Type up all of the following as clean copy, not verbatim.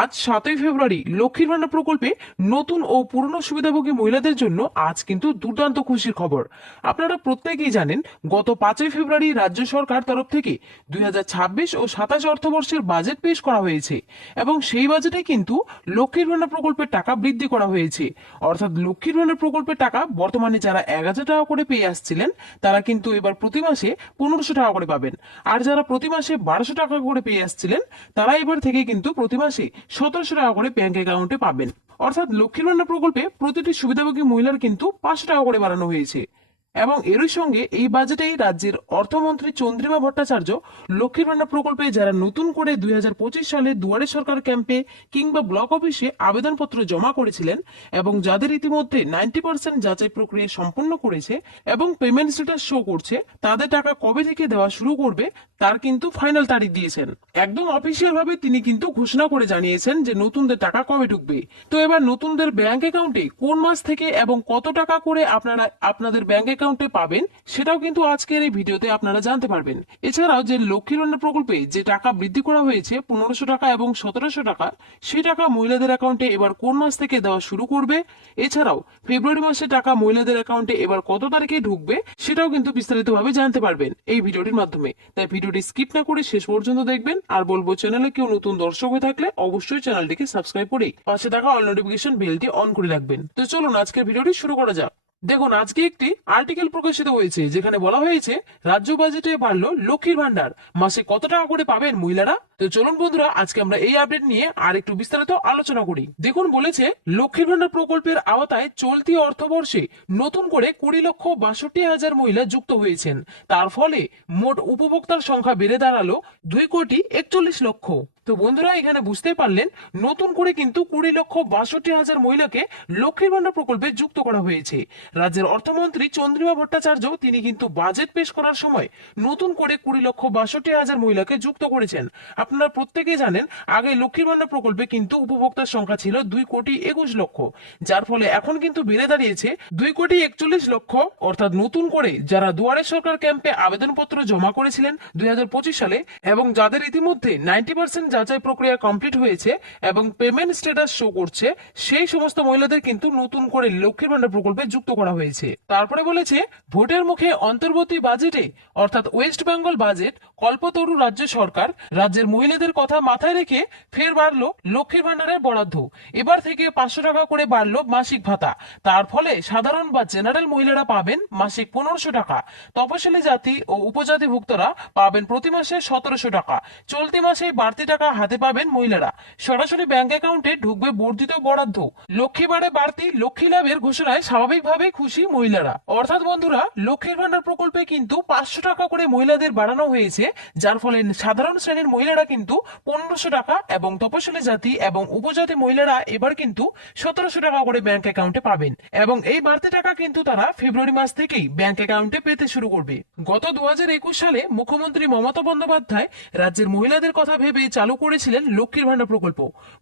আজ 7ই ফেব্রুয়ারি লক্ষ্মীর ভান্ডার প্রকল্পে নতুন ও পুরনো সুবিধাভোগী মহিলাদের জন্য আজ কিন্তু দুর্দান্ত খুশির খবর। আপনারা প্রত্যেকেই জানেন, গত 5ই ফেব্রুয়ারি রাজ্য সরকার তরফ থেকে 2026 ও 27 অর্থবর্ষের বাজেট পেশ করা হয়েছে এবং সেই বাজেটে কিন্তু লক্ষ্মীর ভান্ডার প্রকল্পের টাকা বৃদ্ধি করা হয়েছে। অর্থাৎ লক্ষ্মীর ভান্ডার প্রকল্পের টাকা বর্তমানে যারা 1000 টাকা করে পেয়ে আসছিলেন তারা কিন্তু এবার প্রতি মাসে 1500 টাকা করে পাবেন, আর যারা প্রতি মাসে 1200 টাকা করে পেয়ে আসছিলেন তারা এবার থেকে কিন্তু প্রতি মাসে 1700 টাকা করে ব্যাংক অ্যাকাউন্টে পাবেন। অর্থাৎ লক্ষ্মীর ভান্ডার প্রকল্পে প্রতিটি সুবিধাভোগী মহিলার কিন্তু 500 টাকা করে বাড়ানো হয়েছে। এবং এরই সঙ্গে এই বাজেটেই রাজ্যের অর্থমন্ত্রী চন্দ্রিমা ভট্টাচার্য লক্ষ্মীর ভান্ডার প্রকল্পে যারা নতুন করে 2025 সালে দুয়ারে সরকার ক্যাম্পে কিংবা ব্লক অফিসে আবেদনপত্র জমা করেছিলেন এবং যাদের ইতিমধ্যে 90% যাচাই প্রক্রিয়া সম্পন্ন করেছে এবং পেমেন্ট স্ট্যাটাস শো করছে, তাদের টাকা কবে থেকে দেওয়া শুরু করবে তার কিন্তু ফাইনাল তারিখ দিয়েছেন। একদম অফিসিয়াল ভাবে তিনি কিন্তু ঘোষণা করে জানিয়েছেন যে নতুনদের টাকা কবে ঢুকবে। তো এবার নতুনদের ব্যাংক অ্যাকাউন্টে কোন মাস থেকে এবং কত টাকা করে আপনারা আপনাদের ব্যাংক অ্যাকাউন্টে পাবেন সেটাও কিন্তু আজকের এই ভিডিওতে আপনারা জানতে পারবেন। এছাড়াও যে লক্ষ্মীর ভান্ডার প্রকল্পে যে টাকা বৃদ্ধি করা হয়েছে 1500 টাকা এবং 1700 টাকা, সেই টাকা মহিলাদের অ্যাকাউন্টে এবার কোন মাস থেকে দেওয়া শুরু করবে, এছাড়াও ফেব্রুয়ারি মাসে টাকা মহিলাদের অ্যাকাউন্টে এবার কত তারিখে ঢুকবে সেটাও কিন্তু বিস্তারিতভাবে জানতে পারবেন এই ভিডিওটির মাধ্যমে। তাই ভিডিওটি স্কিপ না করে শেষ পর্যন্ত দেখবেন। আর বলবো, চ্যানেলে কেউ নতুন দর্শক হয়ে থাকলে অবশ্যই চ্যানেলটিকে সাবস্ক্রাইব করে পাশে থাকা অল নোটিফিকেশন বেলটি অন করে রাখবেন। তো চলুন আজকের ভিডিওটি শুরু করা যাক। দেখুন, আজকে একটি আর্টিকেল প্রকাশিত হয়েছে যেখানে বলা হয়েছে রাজ্য বাজেটে বাড়লো লক্ষ্মীর ভান্ডার, মাসে কত টাকা করে পাবেন মহিলারা। তো চলুন বন্ধুরা, আজকে আমরা এই আপডেট নিয়ে আর একটু বিস্তারিত আলোচনা করি। দেখুন, বলেছে লক্ষ্মীর ভান্ডার প্রকল্পের আওতায় চলতি অর্থবর্ষে নতুন করে 20,62,000 মহিলা যুক্ত হয়েছেন। তার ফলে মোট উপভোক্তার সংখ্যা বেড়ে দাঁড়ালো 2,41,00,000। তো বন্ধুরা, এখানে বুঝতে পারলেন নতুন করে কিন্তু 20,62,000 মহিলাকে লক্ষ্মীর ভান্ডার প্রকল্পে যুক্ত করা হয়েছে। রাজ্যের অর্থমন্ত্রী চন্দ্রিমা ভট্টাচার্য তিনি কিন্তু বাজেট পেশ করার সময় নতুন করে 20,62,000 মহিলাকে যুক্ত করেছেন। আপনারা প্রত্যেকেই জানেন, আগে লক্ষ্মীর ভান্ডার প্রকল্পে কিন্তু উপভোক্তার সংখ্যা ছিল 2,21,00,000, যার ফলে এখন কিন্তু বেড়ে দাঁড়িয়েছে 2,41,00,000। অর্থাৎ নতুন করে যারা দুয়ারে সরকার ক্যাম্পে আবেদনপত্র জমা করেছিলেন 2025 সালে এবং যাদের ইতিমধ্যে 90% যাচাই প্রক্রিয়া কমপ্লিট হয়েছে এবং পেমেন্ট স্ট্যাটাস শো করছে, সেই সমস্ত মহিলাদের কিন্তু নতুন করে লক্ষ্মীর ভান্ডার প্রকল্পে যুক্ত করা হয়েছে। তারপরে বলেছে ভোটের মুখে অন্তর্বর্তী বাজেটে অর্থাৎ ওয়েস্ট বেঙ্গল বাজেট কল্পতরু রাজ্য সরকার রাজ্যের মহিলাদের কথা মাথায় রেখে ফের বাড়লো লক্ষ্মীর ভান্ডারের বরাদ্দ। এবার থেকে 500 টাকা করে বাড়লো মাসিক ভাতা। তার ফলে সাধারণ বা জেনারেল মহিলারা পাবেন মাসিক 1500 টাকা, তপশিলি জাতি ও উপজাতি ভুক্তরা পাবেন প্রতি মাসে 1700 টাকা। চলতি মাসে বাড়তি টাকা হাতে পাবেন মহিলারা, সরাসরি ব্যাংক অ্যাকাউন্টে ঢুকবে বর্ধিত বরাদ্দ। লক্ষ্মী বাড়ে বাড়তি লক্ষ্মী লাভের ঘোষণায় স্বাভাবিকভাবে খুশি মহিলারা। অর্থাৎ বন্ধুরা, লক্ষ্মীর ভান্ডার প্রকল্পে কিন্তু 500 টাকা করে মহিলাদের বাড়ানো হয়েছে, যার ফলে সাধারণ শ্রেণীর মহিলারা কিন্তু 1500 টাকা এবং তপশিলি জাতি এবং উপজাতি মহিলারা এবার কিন্তু 1700 টাকা করে ব্যাংক অ্যাকাউন্টে পাবেন এবং এই বাড়তি টাকা কিন্তু তারা ফেব্রুয়ারি মাস থেকেই ব্যাংক অ্যাকাউন্টে পেতে শুরু করবে। গত 2021 সালে মুখ্যমন্ত্রী মমতা বন্দ্যোপাধ্যায় রাজ্যের মহিলাদের কথা ভেবে চালু করেছিলেন লক্ষ্মীর ভান্ডার প্রকল্প।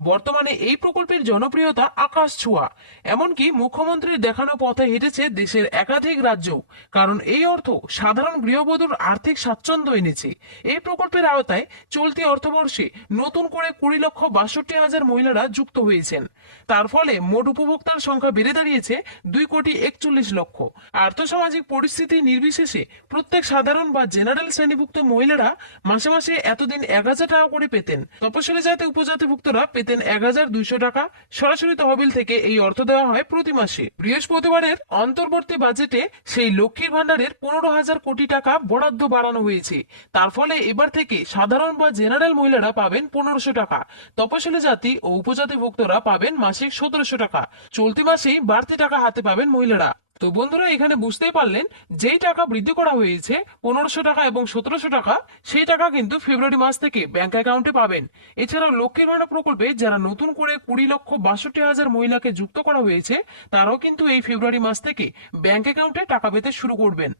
বর্তমানে এই প্রকল্পের জনপ্রিয়তা আকাশ ছোঁয়া, এমনকি মুখ্যমন্ত্রীর দেখানো পথে হেঁটেছে দেশের একাধিক রাজ্য, কারণ এই অর্থ সাধারণ গৃহবধূর আর্থিক স্বাচ্ছন্দ্য এনেছে। এই প্রকল্পের আওতায় চলতি অর্থবর্ষে নতুন করে 20,62,000 মহিলারা যুক্ত হয়েছেন। তার ফলে মোট উপভোক্তার সংখ্যা বেড়ে দাঁড়িয়েছে 2,41,00,000। আর্থসামাজিক পরিস্থিতি নির্বিশেষে প্রত্যেক সাধারণ বা জেনারেল শ্রেণীভুক্ত মহিলারা মাসে মাসে এতদিন 1000 টাকা করে পেতেন। তপশিলি জাতি উপজাতিভুক্তরা পেতেন 1200 টাকা। সরাসরি তহবিল থেকে এই অর্থ দেওয়া হয় প্রতি মাসে। বৃহস্পতিবারের অন্তর্বর্তী বাজেটে সেই লক্ষ্মীর ভান্ডারের 15,000 কোটি টাকা বরাদ্দ বাড়ানো হয়েছে। তার ফলে এবার থেকে সাধারণ বা জেনারেল মহিলারা পাবেন 1500 টাকা, তপশিলি জাতি ও উপজাতিভুক্তরা পাবেন মাসিক 1700 টাকা। চলতি মাসেই বাড়তি টাকা হাতে পাবেন মহিলারা। তো বন্ধুরা, এখানে বুঝতেই পারলেন যেই টাকা বৃদ্ধি করা হয়েছে 1500 টাকা এবং 1700 টাকা, সেই টাকা কিন্তু ফেব্রুয়ারি মাস থেকে ব্যাংক অ্যাকাউন্টে পাবেন। এছাড়াও লক্ষ্মীর ভান্ডার প্রকল্পে যারা নতুন করে 20,62,000 মহিলাকে যুক্ত করা হয়েছে তারাও কিন্তু এই ফেব্রুয়ারি মাস থেকে ব্যাংক অ্যাকাউন্টে টাকা পেতে শুরু করবেন।